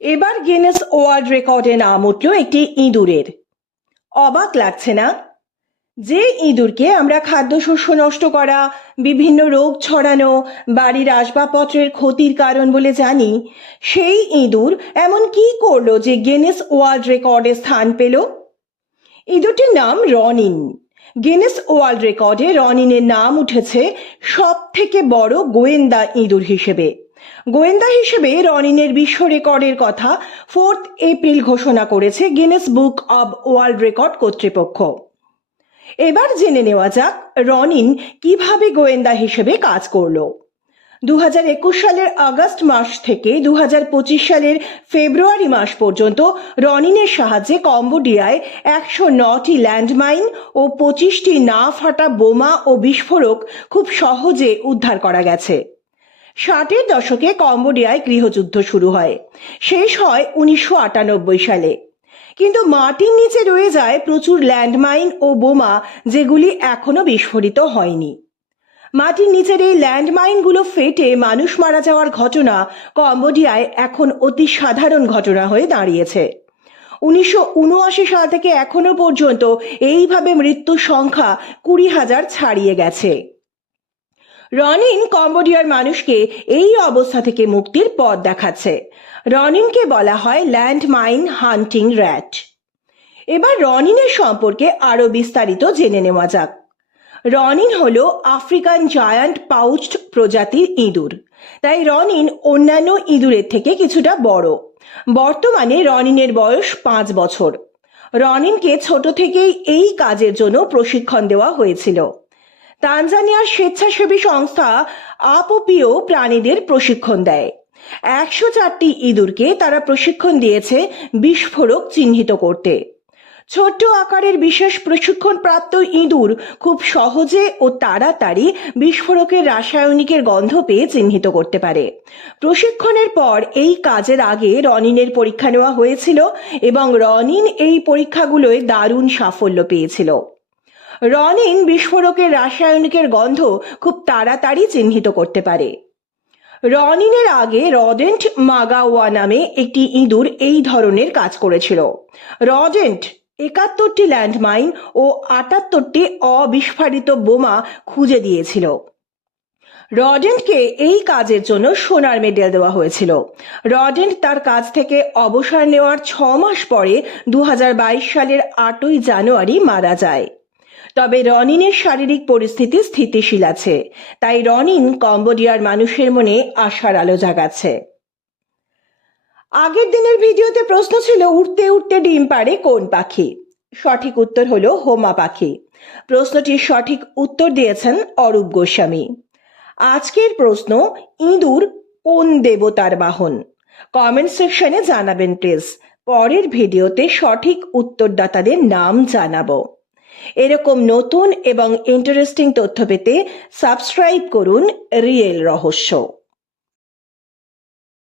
এবার Guinness world রেকর্ডে নাম উঠল একটি ইঁদুরের। অবাক লাগছে না? যে ইঁদুরকে আমরা খাদ্যশস্য নষ্ট করা, বিভিন্ন রোগ ছড়ানো, বাড়ির আসবাবপত্রের ক্ষতির কারণ বলে জানি, সেই ইঁদুর এমন কি করল যে গিনেস ওয়ার্ল্ড রেকর্ডে স্থান পেল? ইঁদুরটির নাম রনিন। গিনেস ওয়ার্ল্ড রেকর্ডে রনিনের নাম উঠেছে সব থেকে বড় গোয়েন্দা ইঁদুর হিসেবে। গোয়েন্দা হিসেবে রনিনের বিশ্ব রেকর্ডের কথা ফোর্থ এপ্রিল ঘোষণা করেছে Guinness Book of World Record কর্তৃপক্ষ। এবার জেনে নেওয়া যাক রনিন কীভাবে গোয়েন্দা হিসেবে কাজ করল। দু সালের আগস্ট মাস থেকে দু হাজার পঁচিশ সালের ফেব্রুয়ারি মাস পর্যন্ত রনিনের সাহায্যে কম্বোডিয়ায় একশো নটি ল্যান্ডমাইন ও পঁচিশটি না ফাটা বোমা ও বিস্ফোরক খুব সহজে উদ্ধার করা গেছে। ষাটের দশকে কম্বোডিয়ায় গৃহযুদ্ধ শুরু হয়। শেষ হয় উনিশশো আটানব্বই সালে। কিন্তু মাটির নিচে রয়ে যায় প্রচুর ল্যান্ডমাইন ও বোমা যেগুলি এখনও বিস্ফোরিত হয়নি। মাটির নিচের এই ল্যান্ডমাইনগুলো ফেটে মানুষ মারা যাওয়ার ঘটনা কম্বোডিয়ায় এখন অতি সাধারণ ঘটনা হয়ে দাঁড়িয়েছে। উনিশশো উনআশি সাল থেকে এখনও পর্যন্ত এইভাবে মৃত্যুর সংখ্যা কুড়ি হাজার ছাড়িয়ে গেছে। রনিন কম্বোডিয়ার মানুষকে এই অবস্থা থেকে মুক্তির পথ দেখাচ্ছে। রনিনকে বলা হয় ল্যান্ডমাইন হান্টিং র্যাট। এবার রনিনের সম্পর্কে আরও বিস্তারিত জেনে নেওয়া যাক। রনিন হল আফ্রিকান জায়ান্ট পাউচড প্রজাতির ইঁদুর। তাই রনিন অন্যান্য ইঁদুরের থেকে কিছুটা বড়। বর্তমানে রনিনের বয়স পাঁচ বছর। রনিনকে ছোট থেকেই এই কাজের জন্য প্রশিক্ষণ দেওয়া হয়েছিল। তানজানিয়ার স্বেচ্ছাসেবী সংস্থা আপোপিও প্রাণীদের প্রশিক্ষণ দেয়। একশো চারটি ইঁদুরকে তারা প্রশিক্ষণ দিয়েছে বিস্ফোরক চিহ্নিত করতে। ছোট্ট আকারের বিশেষ প্রশিক্ষণ প্রাপ্ত ইঁদুর খুব সহজে ও তাড়াতাড়ি বিস্ফোরকের রাসায়নিকের গন্ধ পেয়ে চিহ্নিত করতে পারে। প্রশিক্ষণের পর এই কাজের আগে রনিনের পরীক্ষা নেওয়া হয়েছিল এবং রনিন এই পরীক্ষাগুলোয় দারুণ সাফল্য পেয়েছিল। রনিন বিস্ফোরকের রাসায়নিকের গন্ধ খুব তাড়াতাড়ি চিহ্নিত করতে পারে। রনিনের আগে রডেন্ট মাগাওয়া নামে একটি ইঁদুর এই ধরনের কাজ করেছিল। রডেন্ট একাত্তরটি ল্যান্ডমাইন ও আটাত্তরটি অবিস্ফারিত বোমা খুঁজে দিয়েছিল। রডেন্টকে এই কাজের জন্য সোনার মেডেল দেওয়া হয়েছিল। রডেন্ট তার কাজ থেকে অবসর নেওয়ার ছ মাস পরে দু হাজার বাইশ সালের আটই জানুয়ারি মারা যায়। তবে রনিনের শারীরিক পরিস্থিতি স্থিতিশীল আছে, তাই রনিন কম্বোডিয়ার মানুষের মনে আশার আলো জাগাচ্ছে। আগের দিনের ভিডিওতে প্রশ্ন ছিল উঠতে উঠতে ডিম পাড়ে কোন পাখি? সঠিক উত্তর হল, হোমা পাখি। প্রশ্নটির সঠিক উত্তর দিয়েছেন অরূপ গোস্বামী। আজকের প্রশ্ন, ইঁদুর কোন দেবতার বাহন? কমেন্ট সেকশনে জানাবেন প্লিজ। পরের ভিডিওতে সঠিক উত্তরদাতাদের নাম জানাব। এরকম নতুন এবং ইন্টারেস্টিং তথ্য পেতে সাবস্ক্রাইব করুন রিয়েল রহস্য।